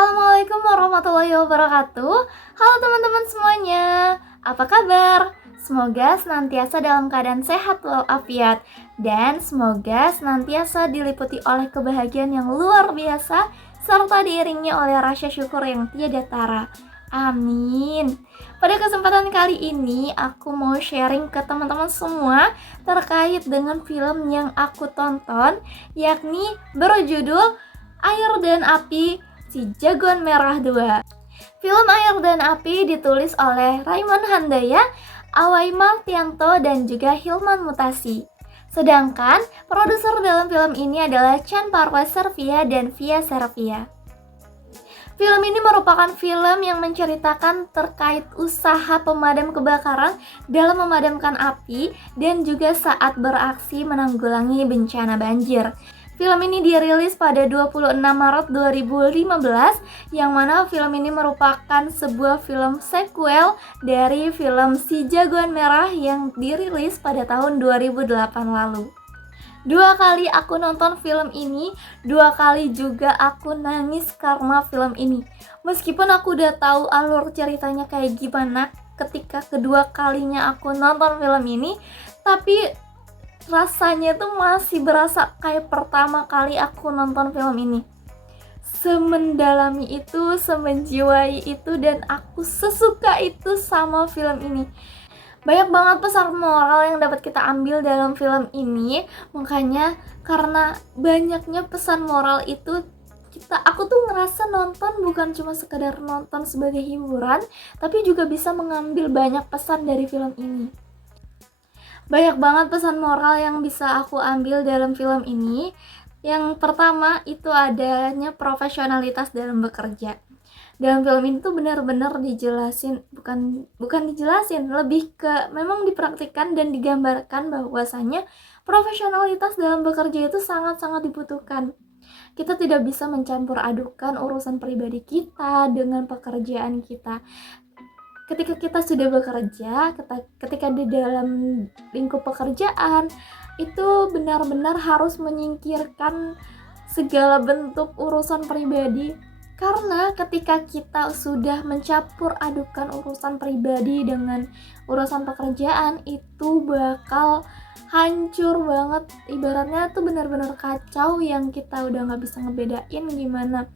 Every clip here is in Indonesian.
Assalamualaikum warahmatullahi wabarakatuh. Halo teman-teman semuanya, apa kabar? Semoga senantiasa dalam keadaan sehat walafiat dan semoga senantiasa diliputi oleh kebahagiaan yang luar biasa serta diiringi oleh rasa syukur yang tiada tara. Amin. Pada kesempatan kali ini aku mau sharing ke teman-teman semua terkait dengan film yang aku tonton, yakni berjudul Air dan Api Si Jagoan Merah 2. Film Air dan Api ditulis oleh Raymond Handaya, Awai Martianto, dan juga Hilman Mutasi. Sedangkan produser dalam film ini adalah Chan Parwa Servia dan Via Servia. Film ini merupakan film yang menceritakan terkait usaha pemadam kebakaran dalam memadamkan api dan juga saat beraksi menanggulangi bencana banjir. Film ini dirilis pada 26 Maret 2015, yang mana film ini merupakan sebuah film sequel dari film Si Jagoan Merah yang dirilis pada tahun 2008 lalu. 2 kali aku nonton film ini, 2 kali juga aku nangis karena film ini. Meskipun aku udah tahu alur ceritanya kayak gimana ketika kedua kalinya aku nonton film ini, tapi rasanya tuh masih berasa kayak pertama kali aku nonton film ini. Semendalami itu, semenjiwai itu, dan aku sesuka itu sama film ini. Banyak banget pesan moral yang dapat kita ambil dalam film ini. Makanya karena banyaknya pesan moral itu, aku tuh ngerasa nonton bukan cuma sekedar nonton sebagai hiburan, tapi juga bisa mengambil banyak pesan dari film ini. Banyak banget pesan moral yang bisa aku ambil dalam film ini. Yang pertama itu adanya profesionalitas dalam bekerja. Dalam film ini tuh benar-benar dijelasin, bukan dijelasin, lebih ke memang dipraktikkan dan digambarkan bahwasanya profesionalitas dalam bekerja itu sangat-sangat dibutuhkan. Kita tidak bisa mencampur adukan urusan pribadi kita dengan pekerjaan kita. Ketika kita sudah bekerja, ketika di dalam lingkup pekerjaan, itu benar-benar harus menyingkirkan segala bentuk urusan pribadi. Karena ketika kita sudah mencampur adukan urusan pribadi dengan urusan pekerjaan, itu bakal hancur banget. Ibaratnya tuh benar-benar kacau yang kita udah gak bisa ngebedain gimana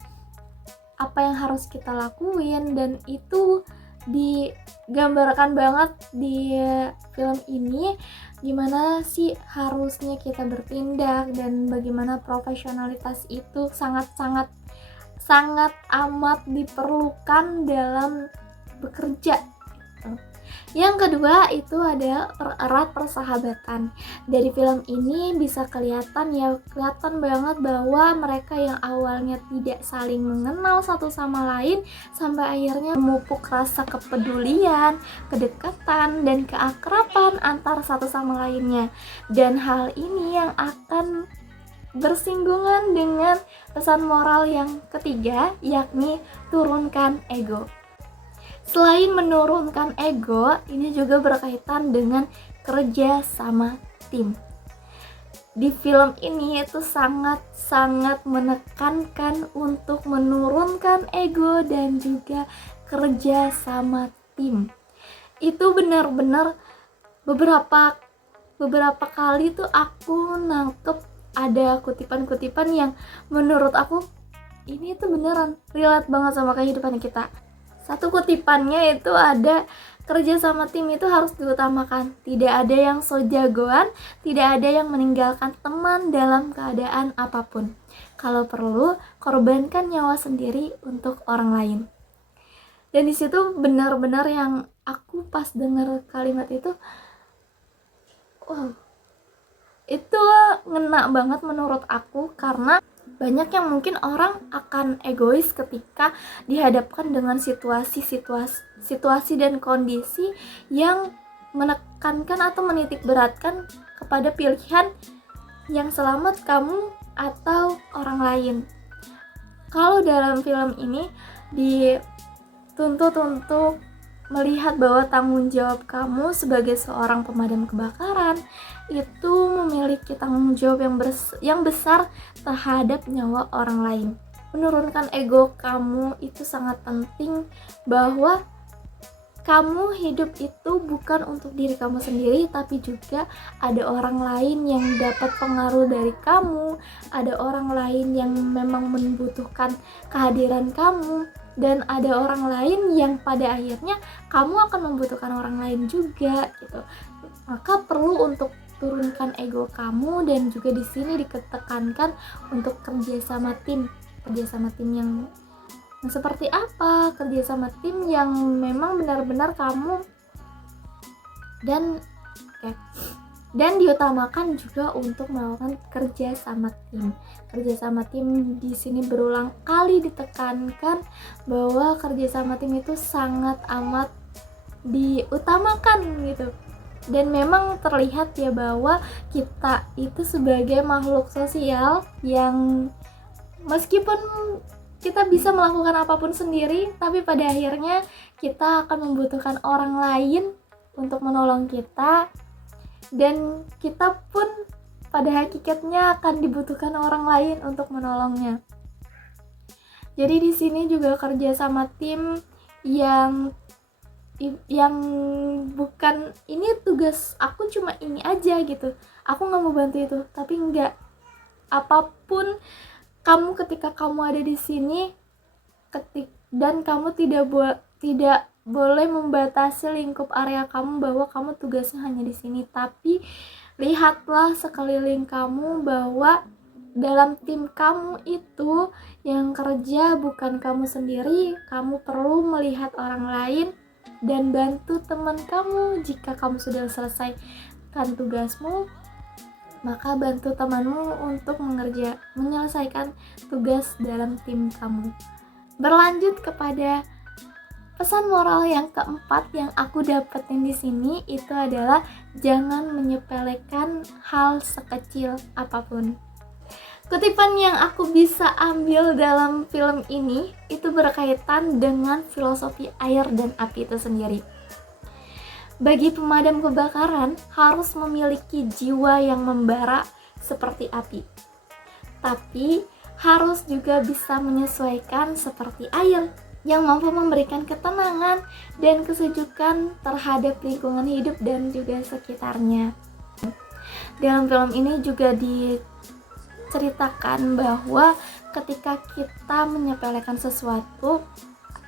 apa yang harus kita lakuin, dan itu digambarkan banget di film ini gimana sih harusnya kita bertindak dan bagaimana profesionalitas itu sangat amat diperlukan dalam bekerja. Yang kedua itu ada erat persahabatan. Dari film ini bisa kelihatan banget bahwa mereka yang awalnya tidak saling mengenal satu sama lain sampai akhirnya memupuk rasa kepedulian, kedekatan, dan keakraban antar satu sama lainnya. Dan hal ini yang akan bersinggungan dengan pesan moral yang ketiga, yakni turunkan ego. Selain menurunkan ego, ini juga berkaitan dengan kerja sama tim. Di film ini itu sangat menekankan untuk menurunkan ego dan juga kerja sama tim. Itu benar-benar beberapa kali tuh aku nangkep ada kutipan-kutipan yang menurut aku ini tuh beneran relate banget sama kehidupan kita. Satu kutipannya itu ada, kerja sama tim itu harus diutamakan. Tidak ada yang so jagoan, tidak ada yang meninggalkan teman dalam keadaan apapun. Kalau perlu, korbankan nyawa sendiri untuk orang lain. Dan disitu benar-benar yang aku pas dengar kalimat itu, wow, itu ngena banget menurut aku, karena banyak yang mungkin orang akan egois ketika dihadapkan dengan situasi dan kondisi yang menekankan atau menitik beratkan kepada pilihan yang selamat kamu atau orang lain. Kalau dalam film ini dituntut untuk melihat bahwa tanggung jawab kamu sebagai seorang pemadam kebakaran itu memiliki tanggung jawab yang besar terhadap nyawa orang lain. menurunkan ego kamu itu sangat penting, bahwa kamu hidup itu bukan untuk diri kamu sendiri, tapi juga ada orang lain yang dapat pengaruh dari kamu, ada orang lain yang memang membutuhkan kehadiran kamu, dan ada orang lain yang pada akhirnya kamu akan membutuhkan orang lain juga gitu. Maka perlu untuk turunkan ego kamu, dan juga di sini ditekankan untuk kerja sama tim yang seperti apa, kerja sama tim yang memang benar-benar kamu dan diutamakan juga untuk melakukan kerja sama tim. Kerja sama tim di sini berulang kali ditekankan bahwa kerja sama tim itu sangat amat diutamakan gitu. Dan memang terlihat ya bahwa kita itu sebagai makhluk sosial yang meskipun kita bisa melakukan apapun sendiri, tapi pada akhirnya kita akan membutuhkan orang lain untuk menolong kita, dan kita pun pada hakikatnya akan dibutuhkan orang lain untuk menolongnya. Jadi di sini juga kerja sama tim yang bukan ini tugas aku cuma ini aja gitu, aku nggak mau bantu itu, tapi enggak, apapun kamu ketika kamu ada di sini, dan kamu tidak boleh membatasi lingkup area kamu bahwa kamu tugasnya hanya di sini, tapi lihatlah sekeliling kamu bahwa dalam tim kamu itu yang kerja bukan kamu sendiri. Kamu perlu melihat orang lain dan bantu teman kamu. Jika kamu sudah selesaikan tugasmu, maka bantu temanmu untuk menyelesaikan tugas dalam tim kamu. Berlanjut kepada pesan moral yang keempat yang aku dapetin di sini, itu adalah jangan menyepelekan hal sekecil apapun. Kutipan yang aku bisa ambil dalam film ini itu berkaitan dengan filosofi air dan api itu sendiri. Bagi pemadam kebakaran harus memiliki jiwa yang membara seperti api, tapi harus juga bisa menyesuaikan seperti air yang mampu memberikan ketenangan dan kesejukan terhadap lingkungan hidup dan juga sekitarnya. Dalam film ini juga diceritakan bahwa ketika kita menyepelekan sesuatu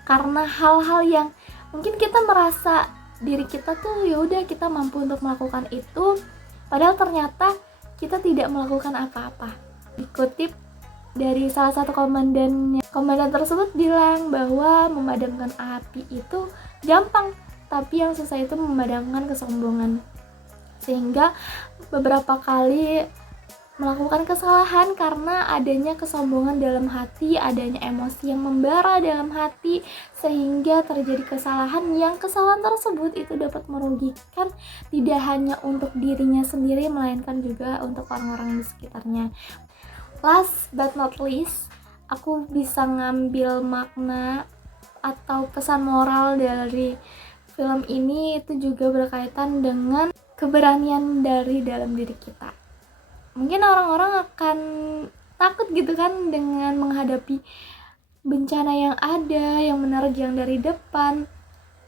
karena hal-hal yang mungkin kita merasa diri kita tuh ya udah kita mampu untuk melakukan itu, padahal ternyata kita tidak melakukan apa-apa. Dikutip dari salah satu komandan tersebut bilang bahwa memadamkan api itu gampang, tapi yang susah itu memadamkan kesombongan. Sehingga beberapa kali melakukan kesalahan karena adanya kesombongan dalam hati, adanya emosi yang membara dalam hati, sehingga terjadi kesalahan tersebut itu dapat merugikan tidak hanya untuk dirinya sendiri, melainkan juga untuk orang-orang di sekitarnya. Last but not least, aku bisa ngambil makna atau pesan moral dari film ini itu juga berkaitan dengan keberanian dari dalam diri kita. Mungkin orang-orang akan takut gitu kan dengan menghadapi bencana yang ada, yang menerjang dari depan,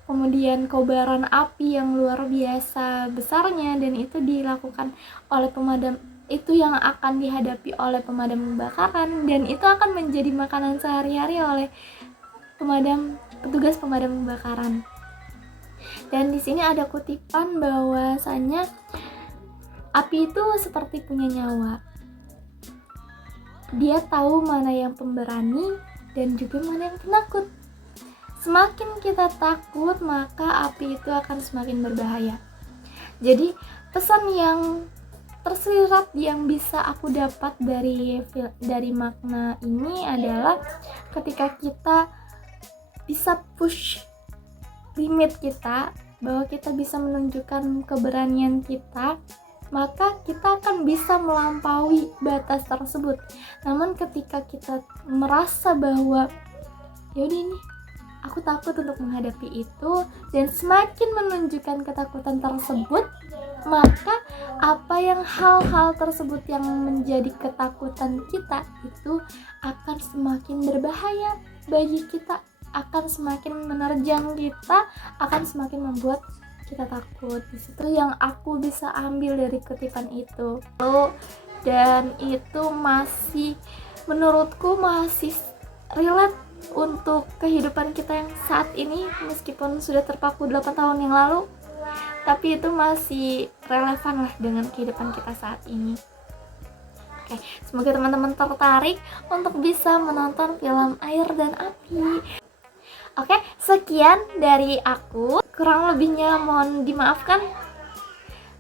kemudian kobaran api yang luar biasa besarnya, dan itu dilakukan oleh itu yang akan dihadapi oleh pemadam kebakaran, dan itu akan menjadi makanan sehari-hari oleh petugas pemadam kebakaran. Dan di sini ada kutipan bahwasanya api itu seperti punya nyawa. Dia tahu mana yang pemberani dan juga mana yang penakut. Semakin kita takut, maka api itu akan semakin berbahaya. Jadi pesan yang tersirat yang bisa aku dapat dari makna ini adalah ketika kita bisa push limit kita, bahwa kita bisa menunjukkan keberanian kita, maka kita akan bisa melampaui batas tersebut. Namun ketika kita merasa bahwa yaudah ini aku takut untuk menghadapi itu, dan semakin menunjukkan ketakutan tersebut, maka hal-hal tersebut yang menjadi ketakutan kita itu akan semakin berbahaya bagi kita, akan semakin menerjang kita, akan semakin membuat kita takut. Di situ yang aku bisa ambil dari kutipan itu. Dan itu masih, menurutku masih relate untuk kehidupan kita yang saat ini, meskipun sudah terpaku 8 tahun yang lalu, tapi itu masih relevan lah dengan kehidupan kita saat ini. Oke, semoga teman-teman tertarik untuk bisa menonton film Air dan Api. Oke, sekian dari aku, kurang lebihnya mohon dimaafkan.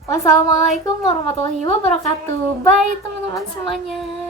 Wassalamualaikum warahmatullahi wabarakatuh. Bye teman-teman semuanya.